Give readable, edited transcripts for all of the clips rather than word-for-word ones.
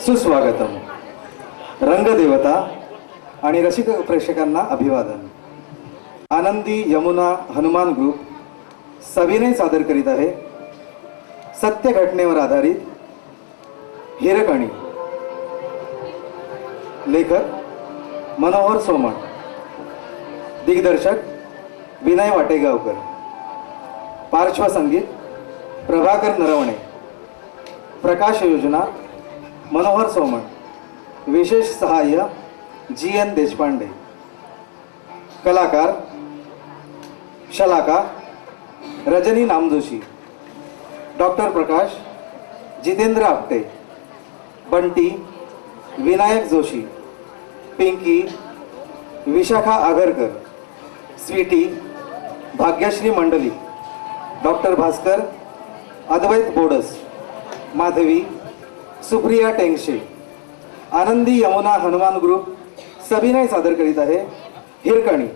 सुस्वागतम. रंगदेवता आणि रसिक प्रेक्षकांना अभिवादन. आनंदी यमुना हनुमान ग्रुप सविनय सादर करीत आहे सत्य घटनेवर आधारित हिरकणी. लेखक मनोहर सोमण, दिग्दर्शक विनय वाटेगावकर, पार्श्वसंगीत प्रभाकर नरवणे, प्रकाश योजना मनोहर सोमण, विशेष सहाय्य GN देशपांडे, कलाकार शलाका रजनी नामजोशी, डॉक्टर प्रकाश जितेंद्र आपटे, बंटी विनायक जोशी, पिंकी विशाखा आगरकर, स्वीटी भाग्यश्री मंडली, डॉक्टर भास्कर अद्वैत बोडस, माधवी सुप्रिया टेंगशे. आनंदी यमुना हनुमान ग्रुप सविनय सादर करीत आहे हिरकणी.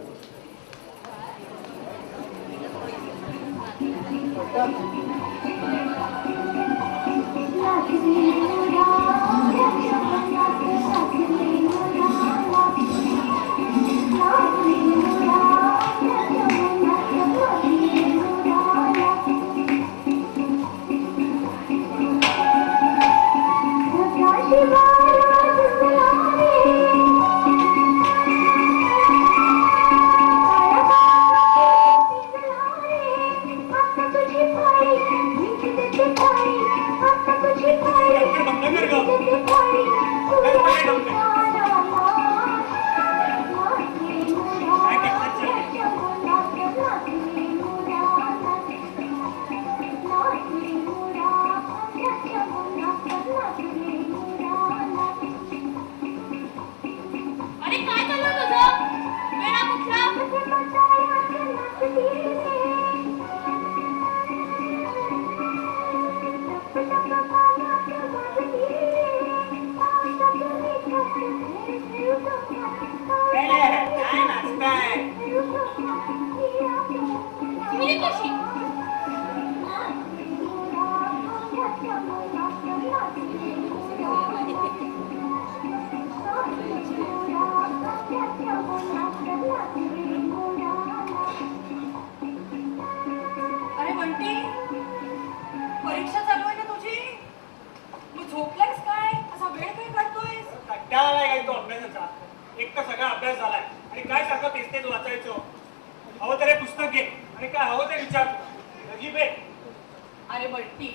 अरे बंटी,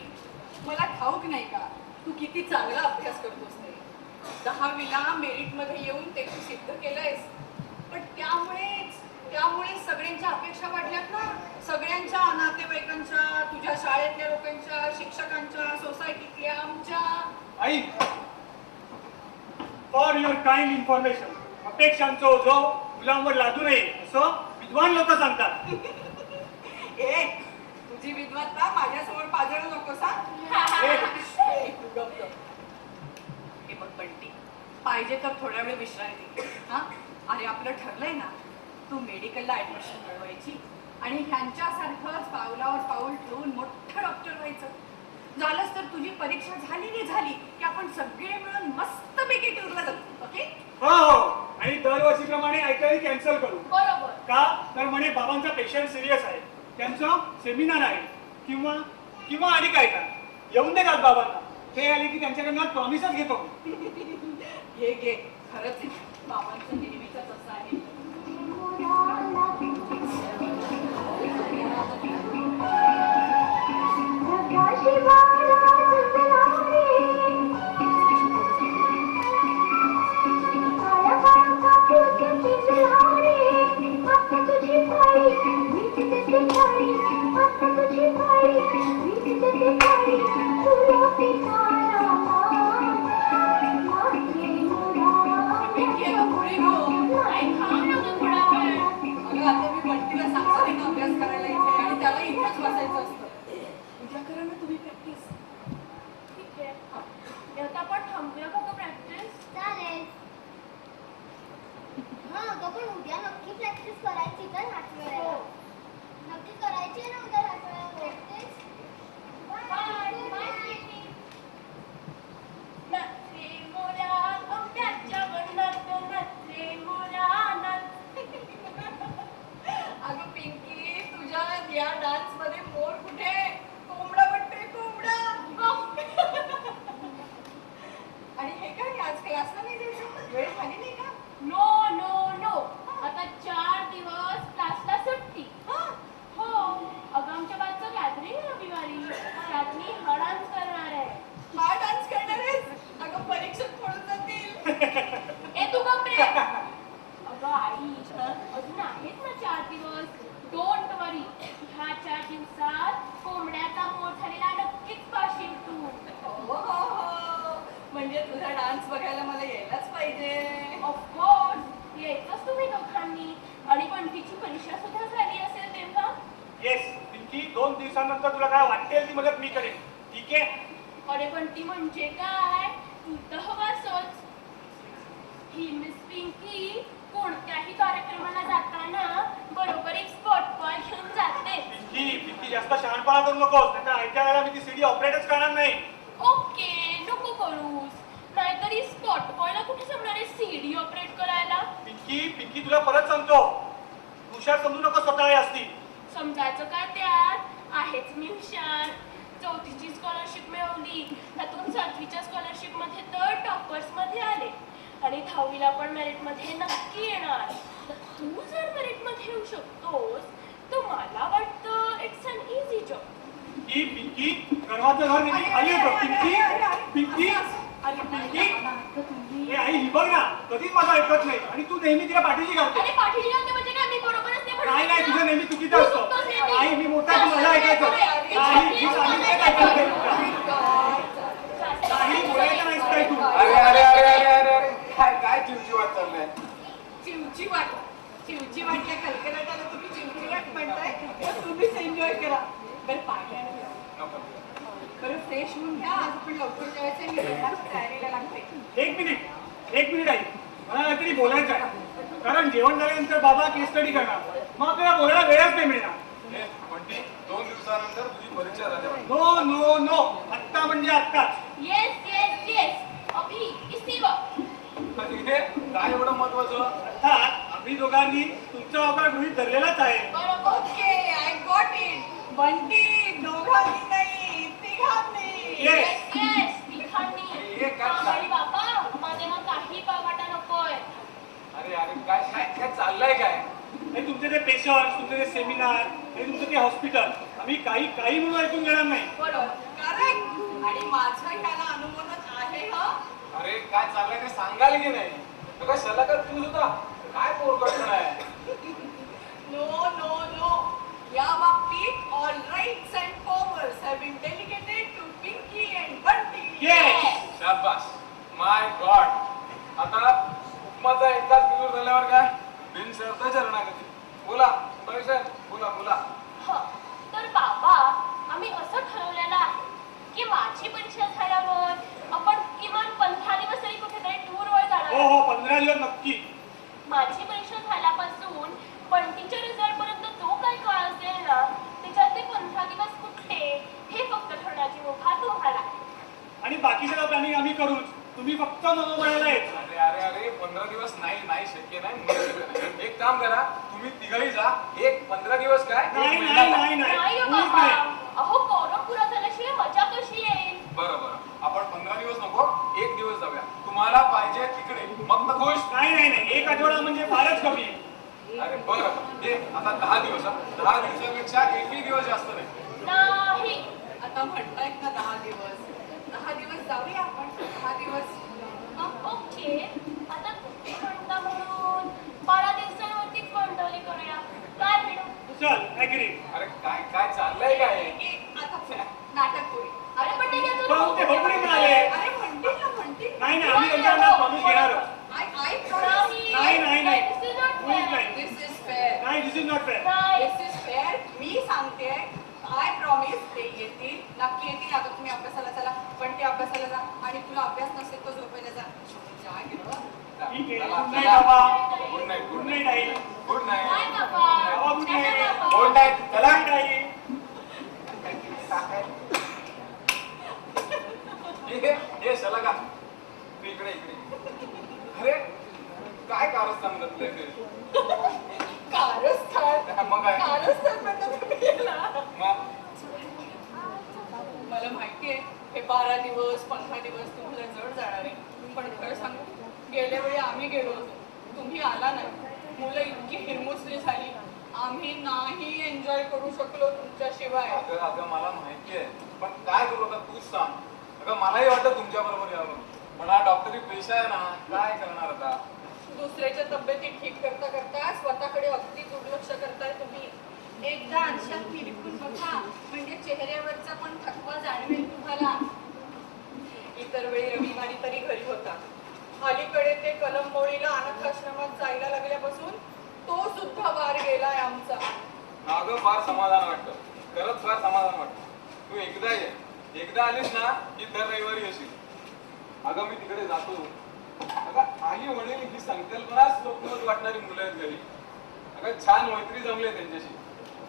मला ठाऊक नाही का तू किती चांगला अभ्यास करतोस ते. 10वीला मेरिट मध्ये येऊन ते तू सिद्ध केलंयस. पण त्यामुळे सगळ्यांच्या अपेक्षा वाढल्यात ना. सगळ्यांच्या, नातेवाईकांच्या, तुझ्या शाळेतल्या लोकांच्या, शिक्षकांच्या, सोसायटीतल्या, आमच्या. आई, फॉर युअर काइंड इन्फॉर्मेशन, अपेक्षांचा ओझो मुलांवर लादू नये असं विद्वान लोक सांगतात. ए, तुझी विद्वत्ता माझ्यासमोर पाजळू नकोस हा. हे बघ बंटी, पाहिजे तर थोड्या वेळ विश्रांती. हा, अरे आपलं ठरलंय ना, तू मेडिकलला ऍडमिशन मिळवायची आणि ह्यांच्यासारखंच पावलावर पाऊल ठेवून मोठं डॉक्टर व्हायचं. झालंच तर तुझी परीक्षा झाली की आपण सगळे मिळून मस्तपैकी टूरला जाऊ. ओके? हो हो, आणि दरवर्षीप्रमाणे ऐकायला कॅन्सल करू. बरोबर. का तर म्हणे बाबांचा पेशंट सिरियस आहे, त्यांचं सेमिनार आहे, किंवा आणि काय का येऊन दे काल बाबांना. ते आले की त्यांच्याकडनं प्रॉमिसच घेतो. घे खरंच बाबांचं नेहमीच असं आहे. म्हणजे तुझा डान्स बघायला मला यायलाच पाहिजे. ऑफकोर्स यायचंच तुम्ही दोघांनी. आणि बंटीची परीक्षा सुद्धा झाली असेल तेव्हा. येस पिंकी, 2 दिवसानंतर तुला काय वाटेल ती मदत मी करेन, ठीक आहे? अरे बंटी म्हणजे काय, तू तर हवासच. ही मिस पिंकी कोणत्याही कार्यक्रमाला जाताना बरोबर एक स्पॉट बॉय घेऊन जाते. पिंकी जास्त शहाणपणा करू नकोस, नाहीतर ऐत्या वेळेला मी ती सीडी ऑपरेटच करणार नाही. ओके नको करूस. नाहीतरी स्पॉट बॉयला कुठे जमणार आहे सीडी ऑपरेट करायला. पिंकी तुला परत सांगतो, हुशार समजू नको स्वतः असती. समजायचं काय त्यात, आहेच मी हुशार. 4थीची स्कॉलरशिप मिळवली, त्यातून 7वीच्या स्कॉलरशिप मध्ये तर टॉपर्स मध्ये आले. आणि 10वीला पण मेरिट मध्ये नक्की येणार. तू जर मेरिट मध्ये येऊ शकतोस तर मला वाटतं इट्स अन इझी जॉब. ही पिंकी गर्वाचं घर नेहमी खाली येतं. पिंकी हे आई ही बघ ना, कधीच माझं ऐकत नाही आणि तू नेहमी तिला पाठीशी घालते. अरे पाठीशी घालते म्हणजे काय, मी बरोबरच नाही म्हणत. नाही तुझं नेहमी चुकीचं तू असतं. चुकतोस नेहमी. आई मी मोठा आहे, मला ऐकायचं नाही. ही चांगली तेच ऐकायचं नाही. काही बोलायचं नाहीस काय तू? अरे अरे अरे अरे अरे अरे काय काय चिवचिवाट चाललंय? चिवचिवाट चिवचिवाटच्या कलकलाटाला तुम्ही चिवचिवाट म्हणताय, तर तुम्हीच एन्जॉय करा. बरं पाणी आणून द्या. बरं फ्रेश होऊन घ्या, आज आपण लवकर जेवायचं, मी जेवणाची तयारीला लागते. एक मिनिट आई, मला काहीतरी बोलायचं आहे. कारण जेवण झाल्यानंतर बाबा केस स्टडी करणार, मग आपल्याला बोलायला वेळच नाही मिळणार. हे बंटी, 2 दिवसानंतर तुझी परीक्षा झाली. नो नो नो, आत्ता म्हणजे आत्ताच. येस येस येस अभि इसी वक्त. इथे काय एवढं महत्वाचं? अर्थात आम्ही दोघांनी तुमचा वापर गृहीत धरलेलाच आहे. बरोबर. Okay, I got it. Bunty दोघांनी नाही, तिघांनी. Yes. येस तिघांनी. हे काय अरे बाबा माझ्या मग काही बाबाटा नकोय. अरे अरे काय काय काय चाललंय काय? हे तुमचे ते पेशंट, तुमचे ते सेमिनार, हे तुमचं ते हॉस्पिटल, आम्ही काही म्हणून ऐकून घेणार नाही. बरोबर. करेक्ट. आणि माझं ह्याला अनुमोदन आहे हा. अरे काय चाललंय ते सांगाल की नाही? तुला सलाहकार तू सुद्धा काय पोरकटपणा आहे? नो नो नो, या बाबतीत all rights and powers have been delegated to Pinky and Bunty. Yes. शाबास, माय गॉड. आता माझा एकदाच बिजूर झाल्यावर काय बिनशर्त शरणागती. बोला पैशात, बोला. हं, तर बाबा आम्ही असं ठरवलेलं आहे की माझी परीक्षा झाल्यावर आपण किमान 15 दिवस तरी कुठेतरी टूरवर जाणार हो आहोत. हो, 15 दिवस नक्की. माझी परीक्षा झाल्यापासून बंटीच्या रिझल्ट पर्यंत जो काही काळ असेल ना, त्याच्यातले 15 दिवस कुठले हे फक्त ठरण्याची मुभा तुम्हाला आहे. आणि बाकीचं प्लॅनिंग आम्ही करूच, तुम्ही फक्त मनोबळायला यायचं. अरे अरे अरे 15 दिवस नाही शक्य नाही, मला शक्य नाही. एक काम करा, तुम्ही तिघही जा. एक 15 दिवस काय, एक नाही महिना जा. नाही हो कोणीच बाबा, नाही. अहो कौरव पुरा झाल्याशिवाय मजा कशी येईल. बरं आपण 15 दिवस नको, 1 दिवस जाऊया. तुम्हाला पाहिजे तिकडे, मग तर खुश. नाही, एक आठवडा म्हणजे फारच कमी आहे. अरे बरं, हे आता 10 दिवस. 10 दिवसापेक्षा एकही दिवस जास्त नाही. नाही. आता म्हणतायत ना 10 दिवस. 10 दिवस जाऊया आपण. 10 दिवस. ओके, आता तुम्ही म्हणता म्हणून 12 दिवसांवरतीच गोंधळी करूया. काय मिळू? चल ऍग्री. अरे काय काय चाललंय काय? आता नाटक करू. अरे पण ते काय पण ते तू- बघून म्हणाले. अरे म्हणते. नाही आम्ही त्यांच्याकडनं प्रॉमिस घेणारच. I नाही. This is not कोणीच fair. नाही. This is fair. नाही, दिस इज नॉट फेअर. नाही. This is fair. मी सांगते. आय प्रॉमिस ते येतील. नक्की येतील. आता तुम्ही अभ्यासाला चला. पण ते अभ्यासाला जा. आणि तुला अभ्यास नसेल तर झोपायला जा. जा गेलं. ठीक आहे. चला, गुड नाईट चला. बाबा. Good night, good good night night. आई. Good night. नाही बाबा. बाबा, गुड नाईट. नाही बाबा. Good night. चला. गुड नाईट आई. हे चला का इकडे अरे काय कारस्थान घातलंय ते? कारस्थान. मग काय? कारस्थान म्हणता तुम्ही याला? मग मला माहितीये हे 12 दिवस 15 दिवस तुम्हाला जड जाणार आहे. पण खरं सांगू, गेल्या वेळी आम्ही गेलो होतो, तुम्ही आला नाही. मुलं इतकी हिरमुसली झाली, आम्ही नाही एन्जॉय करू शकलो तुमच्याशिवाय. अगं मला माहिती आहे, पण काय करू आता तूच सांग. अगं मलाही वाटतं तुमच्या बरोबर यावं, पण हा डॉक्टरी पेशा आहे ना, काय करणार आता. दुसऱ्याच्या तब्येती ठीक करता करता स्वतःकडे अगदी दुर्लक्ष करताय तुम्ही. एकदा आरशात फिरकून बघा, म्हणजे चेहऱ्यावरचा पण थकवा जाणवेल तुम्हाला. इतर वेळी रविवारी तरी सुद्धा वार गेलाय आमचा. अगं फार समाधान वाटतं, खरंच फार समाधान वाटतं. तू एकदा ये, एकदा आलीस ना की दर रविवारी येशील. अगं मी तिकडे जातो. अगं आई वडील ही संकल्पनाच स्वप्नवत वाटणारी मुलं आहेत घरी. अगं छान मैत्री जमले त्यांच्याशी.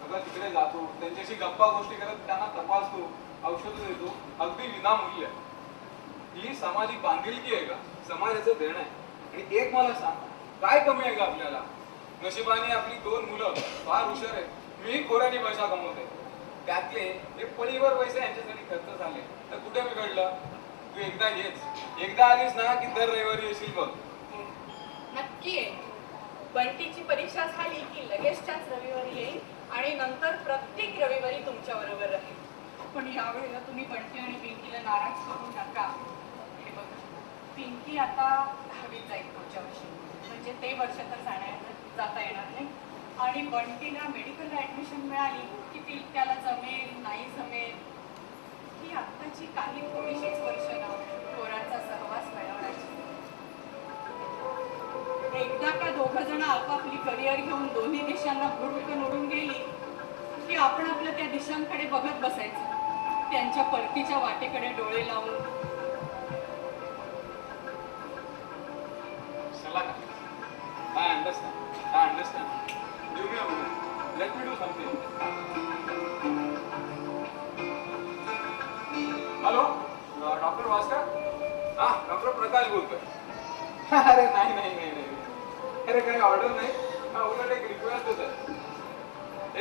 अगं तिकडे जातो, त्यांच्याशी गप्पा गोष्टी करत त्यांना तपासतो, औषधं देतो, अगदी विनामूल्य. ही सामाजिक बांधिलकी आहे का, समाजाचं देणं आहे. आणि एक मला सांग, काय कमी आहे का आपल्याला? नशिबाने आपली 2 मुलं फार हुशार आहेत. मी खोऱ्याने पैसा कमवते, त्यातले हे पळीवर पैसे यांच्यासाठी खर्च झाले तर कुठे बिघडलं? तू एकदा येच, एकदा आलीस ना की दर रविवारी येशील बघ. नक्की आहे. बंटीची परीक्षा झाली की लगेचच्याच रविवारी येईल आणि नंतर प्रत्येक रविवारी तुमच्या बरोबर राहील. पण यावेळेला तुम्ही बंटी आणि पिंकीला नाराज करू नका. हे बघा, पिंकी आता 10वीत जाईल पुढच्या वर्षी, म्हणजे ते वर्ष तर जाता येणार नाही. आणि बंटीला मेडिकलला ऍडमिशन मिळाली की त्याला जमेल नाही जमेल ही आत्ताची काही थोडीशीच वर्ष ना पोरांचा सहवास मिळवण्याची. एकदा का दोघं जण आपापली करिअर घेऊन दोन्ही दिशांना भुडकन उडून गेली की आपण आपल्या त्या दिशांकडे बघत बसायचं, त्यांच्या परतीच्या वाटेकडे डोळे लावून. चला का? I understand. Give me a moment. Let me do something. Hello, doctor Bhaskar? हा, डॉक्टर प्रकाश बोलतोय. अरे नाही. अरे काही ऑर्डर नाही. हा, उलट एक रिक्वेस्टच आहे.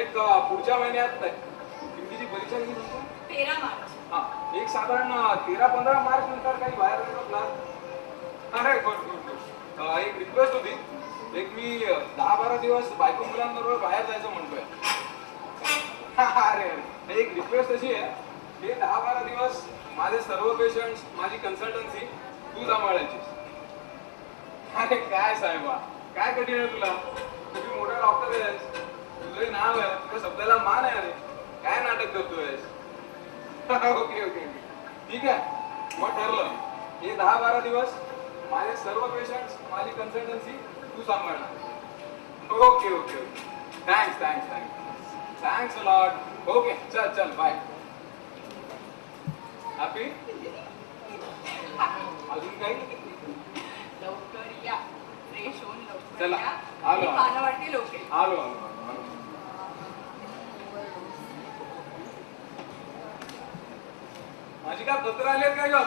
एक पुढच्या महिन्यात हिंदीची परीक्षा किती सांगतो? 13 मार्च. हा, एक साधारण 13-15 मार्च नंतर काही बाहेर जायचा प्लॅन. अरे गुड. एक रिक्वेस्ट होती. एक मी 10-12 दिवस बायको मुलांबरोबर बाहेर जायचं म्हणतोय. अरे एक रिक्वेस्ट अशी आहे, हे 10-12 दिवस माझे सर्व पेशंट्स, माझी कन्सल्टन्सी तू सांभाळायची. अरे काय साहेबा, काय कठीण आहे तुला? तुम्ही मोठा डॉक्टर आहेस, तुझं नाव आहे, तुझ्या शब्दाला मान आहे. अरे काय नाटक करतोयस? ओके ठीक आहे, मग ठरलं. हे 10-12 दिवस माझे सर्व पेशंट्स, माझी कन्सल्टन्सी तू सांभाळणार. Okay thanks a lot. Okay चल बाय. हॅपी? अजून काही? लवकर या, फ्रेश होऊन लवकर चला, या. आलो. पानं वाटते लोके. आलो. माझी काय पत्र आले काय ग?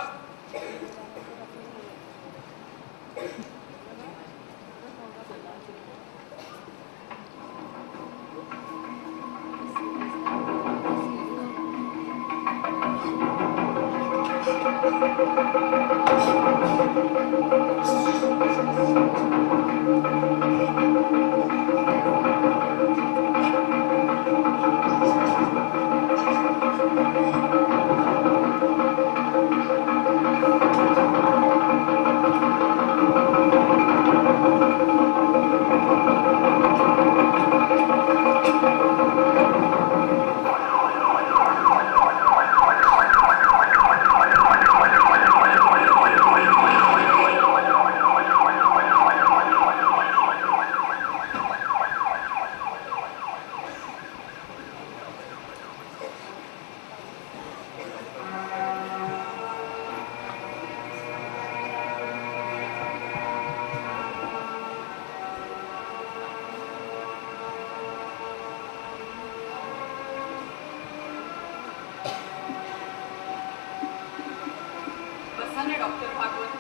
बसा ना डॉक्टर भागवत.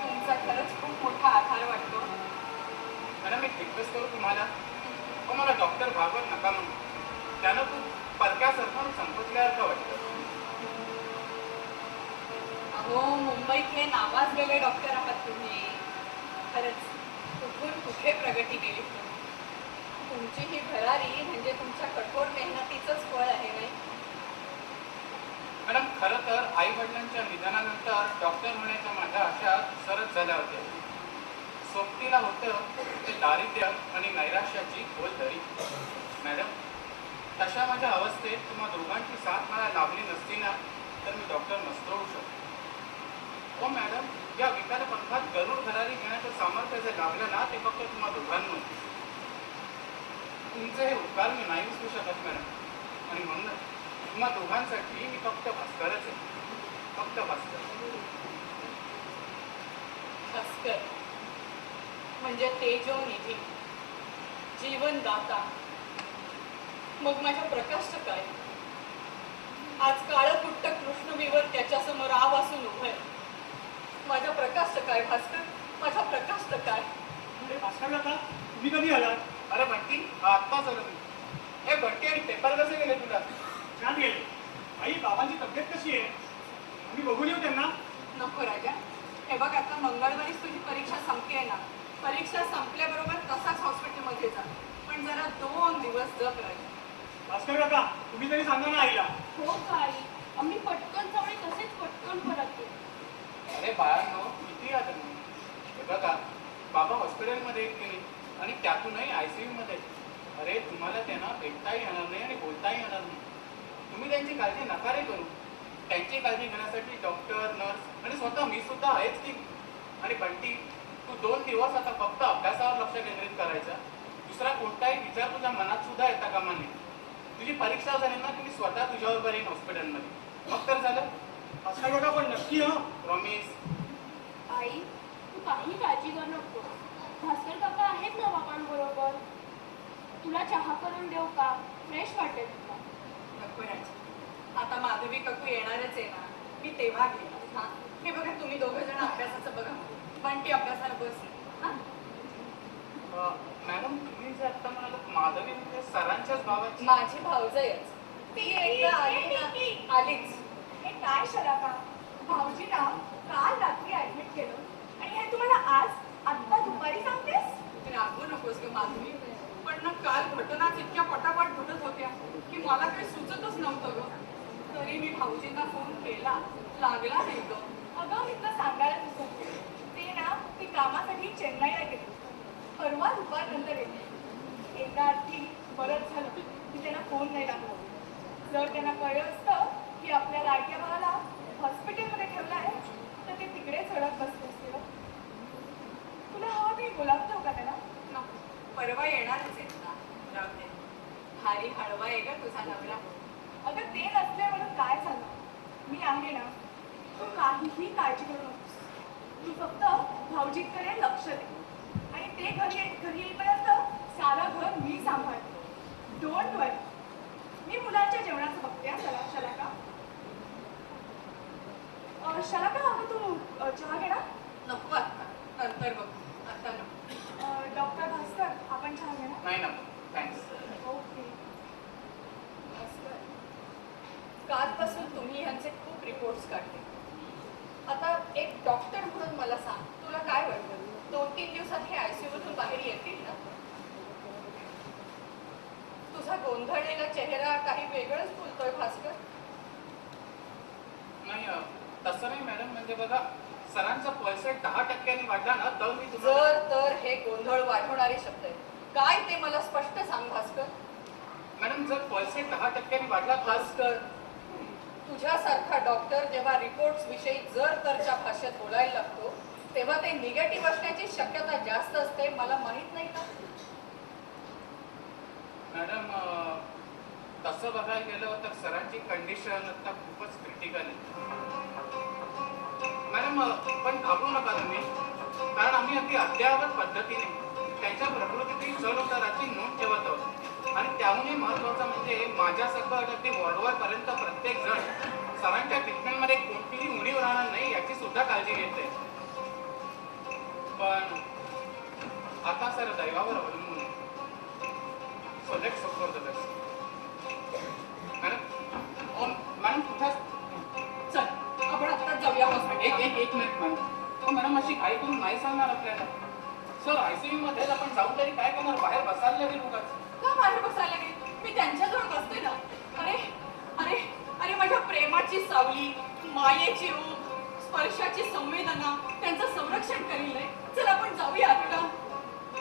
तुमचा खरंच खूप मोठा आधार वाटतो. मॅडम एक रिक्वेस्ट करू तुम्हाला? हो, मला डॉक्टर भागवत नका म्हणून. त्यानं खूप परक्यासारखं संकोचल्यासारखं वाटतं. अहो, मुंबईतले नावाजलेले डॉक्टर आहात तुम्ही. खरंच कुठून कुठे प्रगती केली तुम्ही. तुमची ही भरारी म्हणजे तुमच्या कठोर मेहनतीचंच फळ आहे नाही? मॅडम खरं तर आई वडिलांच्या निधनानंतर डॉक्टर होण्याच्या माझ्या आशा सरच झाल्या होत्या. सोबतीला होतं ते दारिद्र्य आणि नैराश्याची खोल दरी. मॅडम तशा माझ्या अवस्थेत तुम्हा दोघांची साथ मला लाभली नसती ना तर मी डॉक्टर नसतो होऊ शकतो. हो मॅडम, या विकार पंथात गरुड भरारी घेण्याचं सामर्थ्य जे लाभलं डॉक्टर भास्कर. भास्कर म्हणजे तेजोनिधी, जीवनदाता. मग माझ्या प्रकाशचं काय? आज काळकुट्ट कृष्णविवर त्याच्यासमोर आव असून उभय. माझ्या प्रकाशचं काय भास्कर? माझ्या प्रकाशचं काय? अरे भास्कर काका, तुम्ही कधी आलात? अरे बंटी, आत्ताच आलो मी. हे बंटी आणि पेपर कसे गेले तुला? छान गेले. आई, बाबांची तब्येत कशी आहे? आम्ही बघून येऊ त्यांना. नको राजा, हे बघ आता मंगळवारीच तुझी परीक्षा संपली आहे ना. परीक्षा संपल्याबरोबर तसाच हॉस्पिटलमध्ये जा, पण जरा 2 दिवस जप राजा. भास्कर काका, तुम्ही तरी सांगा ना आईला. हो काय आम्ही पटकन जाऊन तसेच पटकन परत येऊ. अरे बाळांनो, किती आदर नाही. हे बघा, बाबा हॉस्पिटलमध्ये आहेत की नाही, आणि त्यातूनही ICU मध्ये. अरे तुम्हाला त्यांना भेटताही येणार नाही आणि बोलताही येणार नाही. तुम्ही त्यांची काळजी नका रे करू. त्यांची काळजी घेण्यासाठी डॉक्टर, नर्स आणि स्वतः मी सुद्धा आहेच की. आणि बंटी, तू 2 दिवस आता फक्त अभ्यासावर लक्ष केंद्रित करायचं. दुसरा कोणताही विचार तुझ्या मनात सुद्धा येता कामा नये. तुझी परीक्षा झाली ना, तुम्ही स्वतः तुझ्याबरोबर येईन हॉस्पिटलमध्ये. मग तर झालं. भास्कर काका, पण नक्की हं. प्रॉमिस. आई तू काही काळजी करू नको. भास्कर काका आहेत ना बाबांबरोबर. तुला चहा करून देऊ का? फ्रेश वाटेल तुला. नको राजा, आता माधवी काकू येणारच आहे ना, मी तेव्हा घेईन. हा, हे बघा तुम्ही दोघं जण अभ्यासाचं बघा, बंटी अभ्यासाला बसली. हा, मॅडम, तुम्ही जे आता म्हणालात माधवी म्हणजे सरांच्याच भावाची. माझी भाऊजयच. ती एकदा आली ना, आलीच. हे काय शलाका, भाऊजी ना काल रात्री ऍडमिट केलं आणि हे तुम्हाला आज आत्ता दुपारी सांगतेस? रागवू नकोस ग माधवी, पण ना काल घटनाच इतक्या पटापट घडत होत्या की मला काही सुचतच नव्हतं ग. तरी मी भाऊजींना फोन केला, लागला नाही ग. अगं मी तुला सांगायला विसरते, ते ना ती कामासाठी चेन्नईला गेले. परवा दुपारनंतर येते. एका अर्थी बरंच झालं की त्यांना फोन नाही लागला. जर त्यांना कळलं असतं की आपल्या लाडक्या भावाला हॉस्पिटलमध्ये ठेवलं आहे तर ते तिकडे चढत बसले असते. तुला हवं ते बोलावतो का त्याला? नको, परवा येणारच आहेत ना, राहू दे. भारी हळवा आहे ग तुझा नवरा. अगं ते नसले म्हणून काय झालं, मी आहे ना. तू काहीही काळजी करू नकोस. तू फक्त भाऊजीकडे लक्ष दे आणि ते घरी येईपर्यंत सारं घर मी सांभाळते. डोंट वरी. मी मुलांच्या जेवणाचं बघते. शलाका, शलाका, अगं तू चहा घेणार? नको आता, नंतर बघू, आता नको. डॉक्टर भास्कर, आपण चहा घेणार? नाही ना, थँक्स. ओके. भास्कर, कालपासून तुम्ही यांचे खूप रिपोर्ट्स काढले. आता एक डॉक्टर म्हणून मला सांग, तुला काय वाटतं 2-3 दिवसात हे ICU मधून बाहेर येतील ना? तुझा गोंधळलेला चेहरा काही वेगळंच बोलतोय भास्कर. नाही, तसं नाही मॅडम. म्हणजे बघा, सरांचा पल्सेट 10% वाढला ना, तर मी तुम्हाला. जर तर हे गोंधळ वाढवणारे शब्द आहेत. काय ते मला स्पष्ट सांग भास्कर. मॅडम, जर पल्सेट 10% वाढला तर. भास्कर, तुझ्यासारखा डॉक्टर जेव्हा रिपोर्ट्स विषयी जर तरच्या भाषेत बोलायला लागतो तेव्हा ते निगेटिव्ह असण्याची शक्यता जास्त असते. मला माहित नाही का? मॅडम, तसं बघायला गेलं तर सरांची कंडिशन आता खूपच क्रिटिकल आहे. मॅडम, पण घाबरू नका तुम्ही, कारण आम्ही अगदी अद्ययावत पद्धतीने त्यांच्या प्रकृतीतील चढ उताराची नोंद ठेवत आहोत. आणि त्याहूनही महत्वाचं म्हणजे माझ्यासारखं अगदी वॉर्डवरपर्यंत प्रत्येक जण सरांच्या ट्रीटमेंटमध्ये कोणतीही उणीव राहणार नाही याची सुद्धा काळजी घेते. पण आता सर दैवावर अवलंबून आहे. So let's hope for the best. Madam कुठे? चल आपण आता जाऊया हॉस्पिटल. एक मिनिट मॅडम. मॅडम, अशी घाई करून नाही सांगणार आपल्याला. सर ICU मध्ये आपण जाऊन तरी काय करणार? बाहेर बसायला लागेल उगाच. का बाहेर बसायला लागेल? मी त्यांच्याजवळ बसते ना. अरे अरे अरे माझ्या प्रेमाची सावली, मायेची ऊब, स्पर्शाची संवेदना त्यांचं संरक्षण करील नाही. चल आपण जाऊया आता.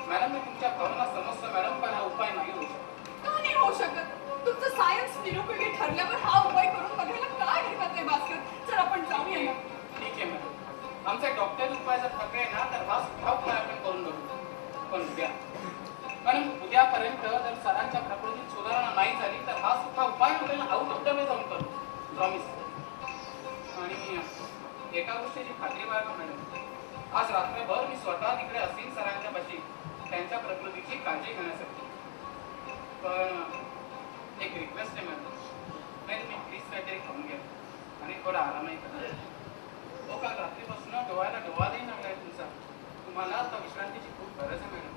मॅडम, मी तुमच्या भावना समजतो मॅडम, पण हा उपाय नाही होऊ शकत. का नाही होऊ शकत? तुमचं सायन्स निरुपयोगी ठरल्यावर हा उपाय करून बघायला काय हरकत आहे भास्कर. चल आपण जाऊया ना. ठीक आहे मॅडम, आमचे डॉक्टर उपाय जर पकडले ना तर हा सुद्धा उपाय आपण करून बघू. पण मॅडम, उद्यापर्यंत जर सरांच्या प्रकृतीत सुधारणा नाही झाली तर हा सुद्धा उपाय आपल्याला आउट ऑफ द वे जाऊन करू. प्रॉमिस. आणि गोष्टीची खात्री बाळगा मॅडम. आज रात्रभर मी स्वतः तिकडे असीम सरांच्या पाशी त्यांच्या प्रकृतीची काळजी घेण्यासाठी. पण एक रिक्वेस्ट आहे मॅडम, नाही तुम्ही प्लीज काहीतरी खाऊन घ्या आणि थोडा आरामही करा. हो, काल रात्रीपासून डोळ्याला डोळाही लागलाय तुमचा. तुम्हाला आता विश्रांतीची खूप गरज आहे मॅडम.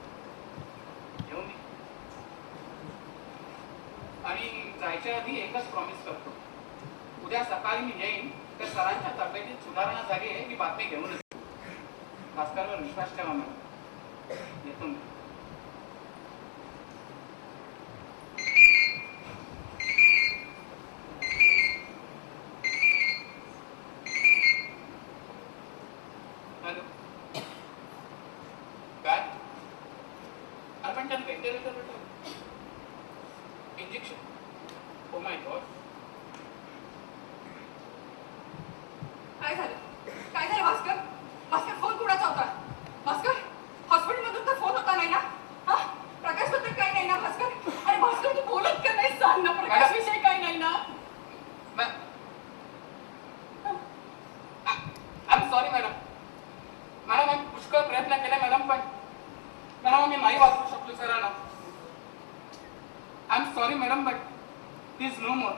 येऊ मी. आणि जायच्या आधी एकच प्रॉमिस करतो, उद्या सकाळी मी येईन तर सरांच्या तब्येतीत सुधारणा झाली आहे ही बातमी घेऊन येतो. भास्करवर विश्वास ठेवा मॅडम. येतो मी. हॅलो, काय आपण त्याला व्हेंटिलेटर भेटलो. इंजेक्शन. Oh my God. काय झालं? काय झालं भास्कर? भास्कर, फोन कुणाचा होता? भास्कर, हॉस्पिटलमधून तर फोन होता नाही ना? हा? प्रकाशबद्दल काही नाही ना भास्कर? अरे भास्कर, तू बोलत का नाही? सांग ना, प्रकाश विषयी काही नाही ना? I am sorry madam. Madam आम्ही पुष्कळ प्रयत्न केले मॅडम, पण मॅडम आम्ही नाही वाचवू शकलो सरांना. I am sorry madam, but he is no more.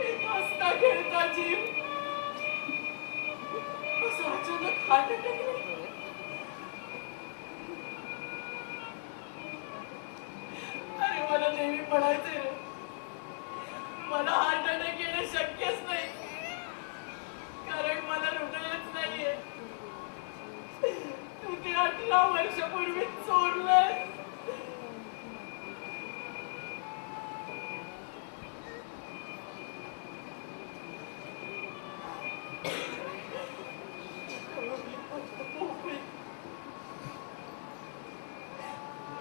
एक हसता खेळता जीव असं अचानक हार्ट अटॅक. अरे मला नेहमी म्हणायचे रे, मला हार्ट अटॅक येणं शक्यच नाही, कारण मला हृदयच नाहीये. तू ते 18 वर्षापूर्वी चोरलंय.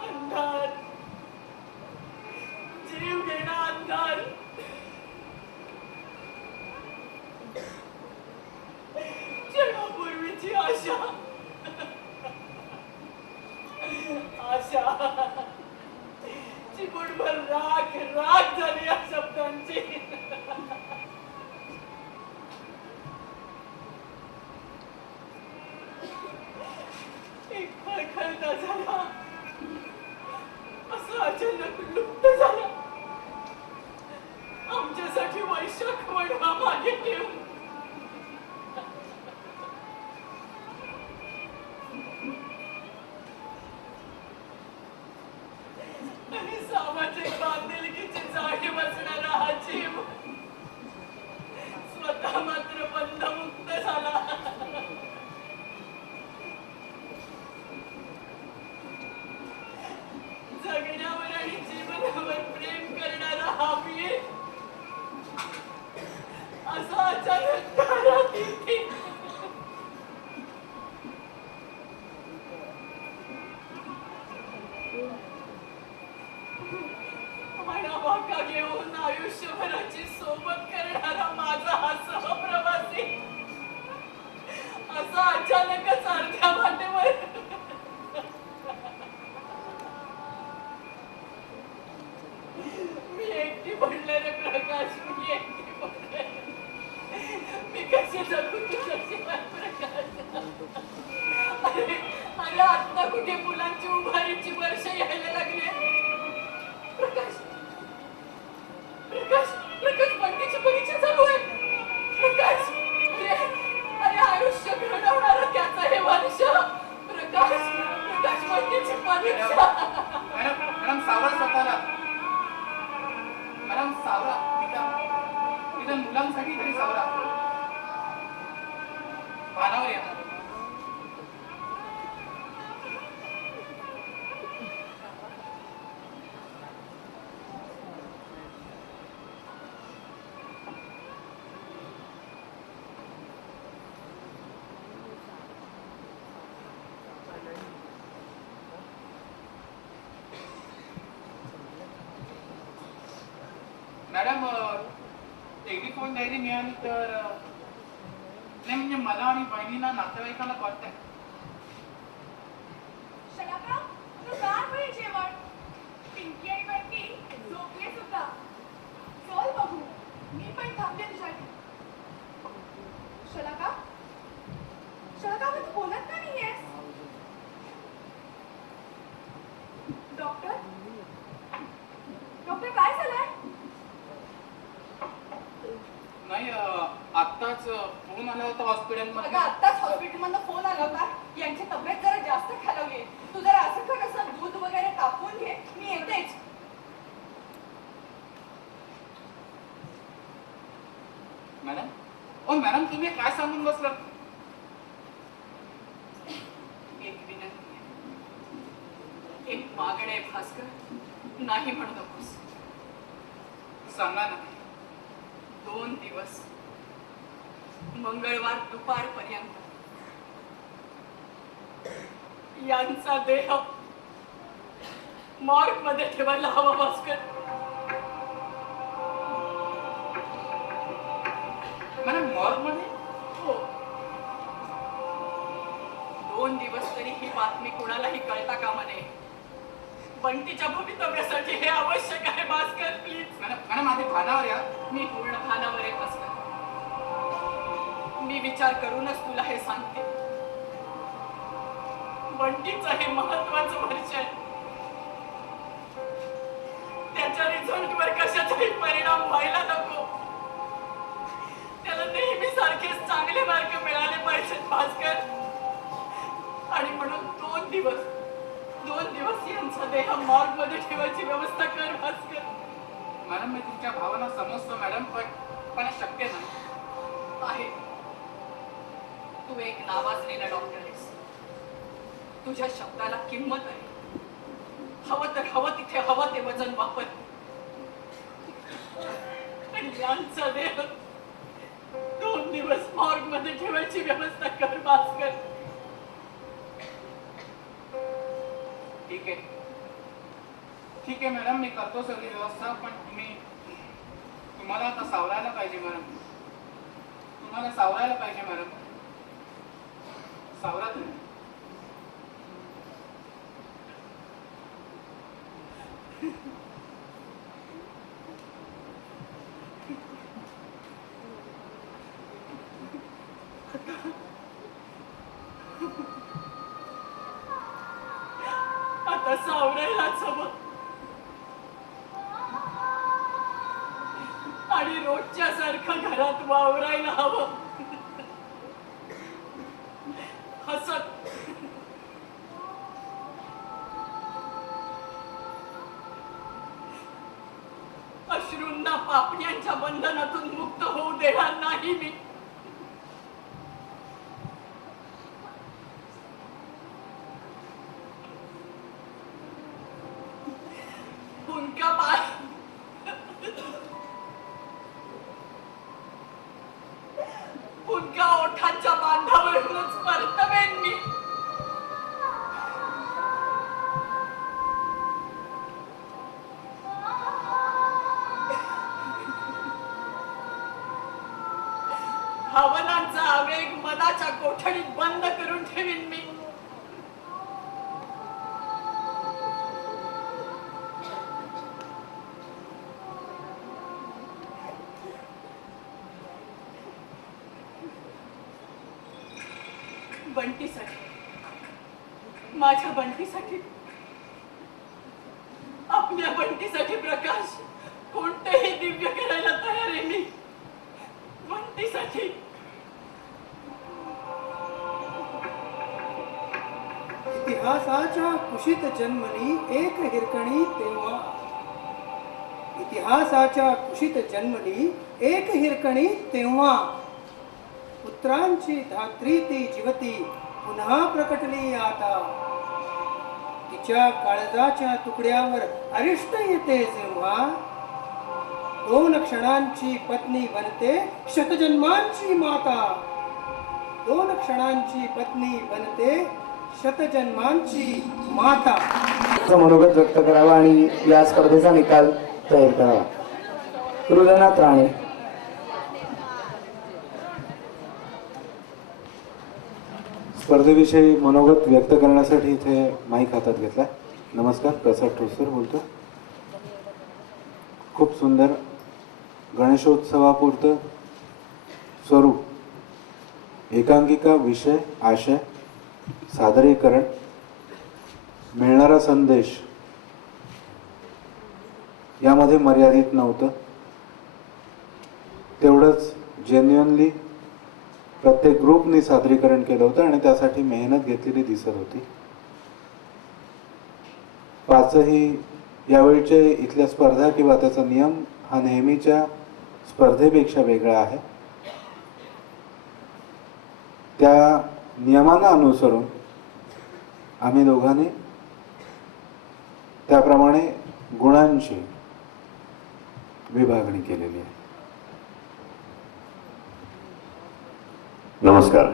अंधार, जीव घेणा अंधार. जन्मापूर्वीची आशा, आशा चिमुटभर राख राख झाली या शब्दांची. एक खळखळता झाला, असं अचानक लुप्त झाला. आमच्यासाठी वैशाख वडवा मागे ठेवून आणि सामाजिक बांधिलकीची जागी बसणारा हा जीव स्वतः मात्र बंधमुक्त झाला. जगण्यावर आणि जीवनावर प्रेम करणारा हा वीर असा अचानक दारात येते. आणावाका घेऊन आयुष्यभराची सोबत करणारा माझा हा सहप्रवासी असा अचानकच अर्ध्या वाटेवर मी एकटी पडले रे प्रकाश, मी एकटी पडले. मी कसे जगू तुझ्याशिवाय प्रकाश? अरे अरे आता कुठे मुलांची उभारीची वर्ष यायला लागली. प्रकाश, प्रकाश, प्रकाश बंडीची परीक्षा चालू आहे. प्रकाश, अरे अरे आयुष्य घडवणारा त्याचा हे वर्ष. मॅडम सावरा निदान मुलांसाठी तरी सावरा. भानावर या. मॅडम टेलिफोन डायरी मिळाली तर नाही म्हणजे मला आणि बहिणीला नातेवाईकाला कळतंय. शलाका, तू काय होईल जेवण? पिंकी आणि बंटी झोपले सुद्धा. चल बघू, मी पण थांबते तुझ्यासाठी. शलाका, शलाका, तू बोलत का नाहीयेस? डॉक्टर, डॉक्टर काय झालंय? नाही आत्ताच फोन आला होता हॉस्पिटलमध्ये. अगं आत्ताच हॉस्पिटलमधनं फोन आला होता. यांची तब्येत जरा जास्त खालावली. तू जरा असं कर, असं दूध वगैरे तापवून घे, मी येतेच. मॅडम ओ मॅडम तुम्ही काय सांगून बसला? एक विनंती आहे. एक मागणं आहे भास्कर, नाही म्हणू नकोस. सांगा ना. 2 दिवस मंगळवार दुपारपर्यंत यांचा देह मॉर्ग मध्ये ठेवायला हवा भास्कर. मॅडम मॉर्ग मध्ये? हो, 2 दिवस तरी ही बातमी कुणालाही कळता कामा नये. बंटीच्या भवितव्यासाठी हे आवश्यक आहे भास्कर, प्लीज. मॅडम माझे भानावर या. मी पूर्ण भानावर आहे भास्कर. मी विचार करूनच तुला हे सांगते. बंटीचं हे महत्वाचं वर्ष आहे. त्याच्या रिझल्टवर कशाचाही परिणाम व्हायला नको. त्याला नेहमी सारखेच चांगले मार्क मिळाले पाहिजेत भास्कर. आणि म्हणून 2 दिवस यांचा देह मॉर्ग मध्ये ठेवायची व्यवस्था कर भास्कर. मॅडम मी तुमच्या भावना समजतो मॅडम, पण शक्य नाही. आहे. तू एक नावाजलेला डॉक्टर आहेस. तुझ्या शब्दाला किंमत आहे. हवं तर हवं तिथे हवं ते वजन वापर. आणि यांचा देह 2 दिवस मॉर्ग मध्ये ठेवायची व्यवस्था कर भास्कर. ठीक आहे मॅडम, मी करतो सगळी व्यवस्था. पण तुम्हाला आता सावरायला पाहिजे मॅडम. तुम्हाला सावरायला पाहिजे मॅडम. सावरा तुम्ही. आता सावरायलाच हवं. आणि रोजच्या सारखं घरात वावरायला हवं. हसत अश्रूंना पापण्यांच्या बंधनातून मुक्त होऊ देणार नाही मी. उनका पाय उनका ओठांच्या बांधावरूनच परतवेन मी. भावनांचा आवेग मनाच्या कोठडीत बंद करून ठेवीन मी. बंटीसाठी, माझ्या बंटीसाठी, आपल्या बंटीसाठी प्रकाश कोणतेही दिव्य करायला तयार आहे मी. बंटीसाठी. इतिहासाच्या कुशीत जन्मली एक हिरकणी तेव्हा इतिहासाच्या कुशीत जन्मली एक हिरकणी तेव्हा पुत्रांची धात्री ती जीवती पुन्हा प्रकटली आता. तिच्या काळजाच्या तुकड्यावर अरिष्ट येते जेव्हा 2 क्षणांची पत्नी बनते शतजन्मांची माता. 2 क्षणांची पत्नी बनते शतजन्मांची माता. मनोगत व्यक्त करावा आणि या स्पर्धेचा निकाल जाहीर करावा. हृदयनाथ राणे. स्पर्धेविषयी मनोगत व्यक्त करण्यासाठी इथे माईक हातात घेतला. नमस्कार, प्रसाद ठोसर बोलतो. खूप सुंदर गणेशोत्सवापुरतं स्वरूप, एकांकिका, विषय, आशय, सादरीकरण, मिळणारा संदेश यामध्ये मर्यादित नव्हतं. तेवढंच जेन्युअनली प्रत्येक ग्रुपनी सादरीकरण केलं होतं आणि त्यासाठी मेहनत घेतलेली दिसत होती. 5ही यावेळीचे इथल्या स्पर्धा किंवा त्याचा नियम हा नेहमीच्या स्पर्धेपेक्षा वेगळा आहे. त्या नियमांना अनुसरून आम्ही दोघांनी त्याप्रमाणे गुणांची विभागणी केलेली आहे. नमस्कार.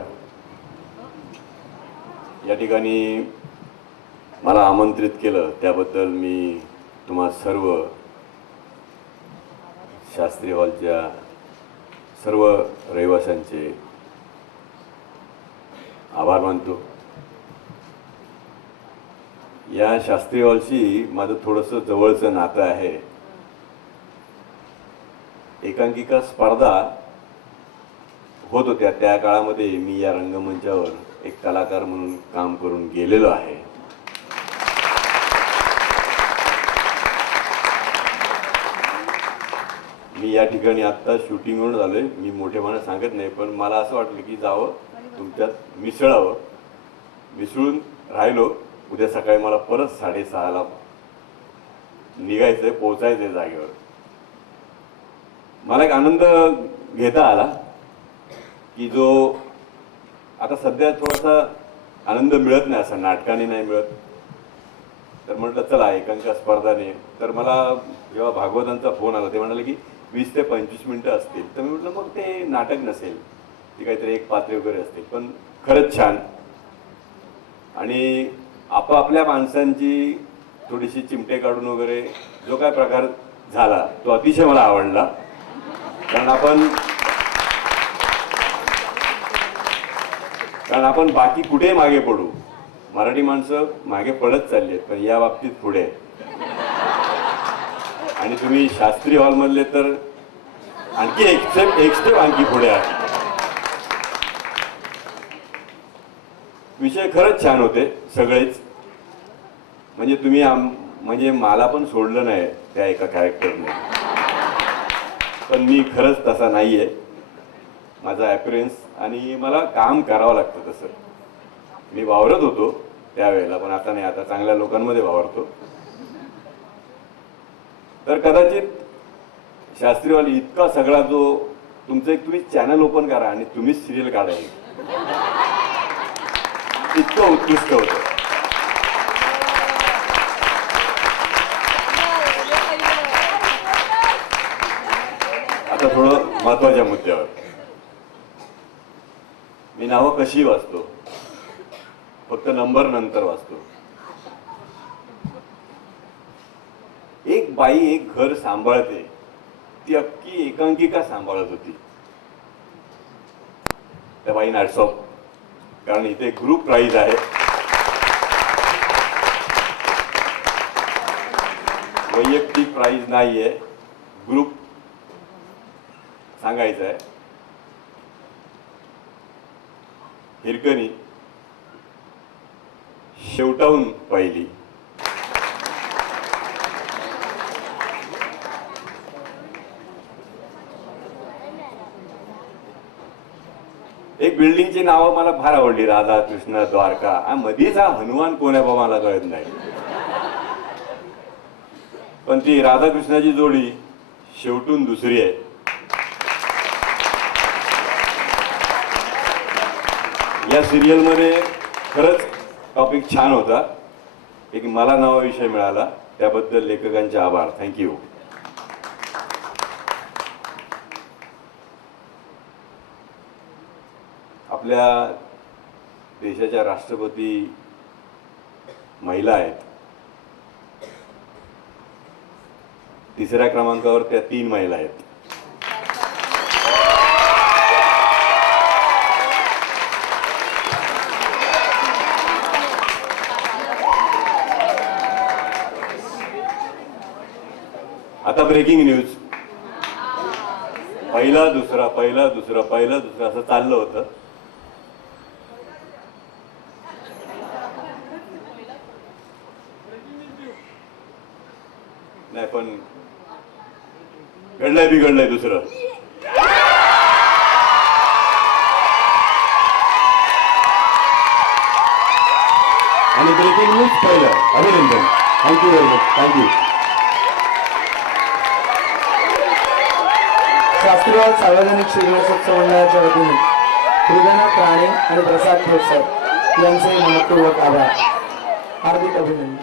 या ठिकाणी मला आमंत्रित केलं त्याबद्दल मी तुम्हा सर्व शास्त्री हॉलच्या सर्व रहिवाशांचे आभार मानतो. या शास्त्री हॉलशी माझं थोडंसं जवळचं नातं आहे. एकांकिका स्पर्धा होत होत्या त्या काळामध्ये मी या रंगमंचावर एक कलाकार म्हणून काम करून गेलेलो आहे. मी या ठिकाणी आत्ता शूटिंगवरून झालोय. मी मोठेपणा सांगत नाही, पण मला असं वाटलं की जावं तुमच्यात मिसळावं. मिसळून राहिलो. उद्या सकाळी मला परत 6:30ला निघायचंय, पोहोचायचंय जागेवर. मला एक आनंद घेता आला की जो आता सध्या थोडासा आनंद मिळत नाही, असा नाटकाने नाही मिळत. तर म्हटलं चला एकांकिका स्पर्धाने. तर मला जेव्हा भागवतांचा फोन आला ते म्हणाले की 20 ते 25 मिनिटं असतील. तर मी म्हटलं मग ते नाटक नसेल, ते काहीतरी एक पात्री वगैरे असतील. पण खरंच छान. आणि आपापल्या माणसांची थोडीशी चिमटे काढून वगैरे जो काय प्रकार झाला तो अतिशय मला आवडला. कारण आपण बाकी कुठे मागे पडू, मराठी माणसं मागे पडत चालली आहेत, पण या बाबतीत पुढे आहेत. आणि तुम्ही शास्त्री हॉलमधले तर आणखी एक स्टेप आणखी पुढे आहे. विषय खरंच छान होते सगळेच. म्हणजे तुम्ही म्हणजे मला पण सोडलं नाही त्या एका कॅरेक्टरने. पण मी खरंच तसा नाहीये. माझा ॲपिरन्स आणि मला काम करावं लागतं तसं. मी वावरत होतो त्यावेळेला, पण आता नाही. आता चांगल्या लोकांमध्ये वावरतो. तर कदाचित शास्त्रीवाली इतका सगळा जो तुमचं एक तुम्ही चॅनल ओपन करा आणि तुम्हीच सिरियल काढायची, इतकं उत्कृष्ट होतं. आता थोडं महत्वाच्या मुद्द्यावर. मी नावं कशी वाचतो, फक्त नंबर नंतर वाचतो. एक बाई एक घर सांभाळते, ती अख्खी एकांकिका सांभाळत होती. त्या बाई हॅट्स ऑफ. कारण इथे ग्रुप प्राइज आहे, वैयक्तिक प्राइज नाहीये, ग्रुप सांगायचं आहे. हिरकणी शेवटाहून पहिली. एक बिल्डिंगची नावं मला फार आवडली, राधा कृष्ण द्वारका. आणि मधीच हा हनुमान कोण आहे बाबा मला कळत नाही. पण ती राधाकृष्णाची जोडी शेवटून दुसरी आहे. या सिरियलमध्ये खरंच टॉपिक छान होता. एक मला नवा विषय मिळाला, त्याबद्दल लेखकांचे आभार. थँक्यू. आपल्या देशाच्या राष्ट्रपती महिला आहेत. 3ऱ्या क्रमांकावर त्या 3 महिला आहेत. आता ब्रेकिंग न्यूज. पहिला दुसरा पहिला दुसरा पहिला दुसरा असं चाललं होतं. नाही पण घडलंय बिघडलंय दुसरं. आणि ब्रेकिंग न्यूज पहिलं. अभिनंदन. Thank you very much. थँक्यू. शास्त्रीय सार्वजनिक शिक्षणोत्सव मंडळाच्या वतीने हृदयनाथ राणे आणि प्रसाद खोत सर यांचे मनपूर्वक आभार. हार्दिक अभिनंदन.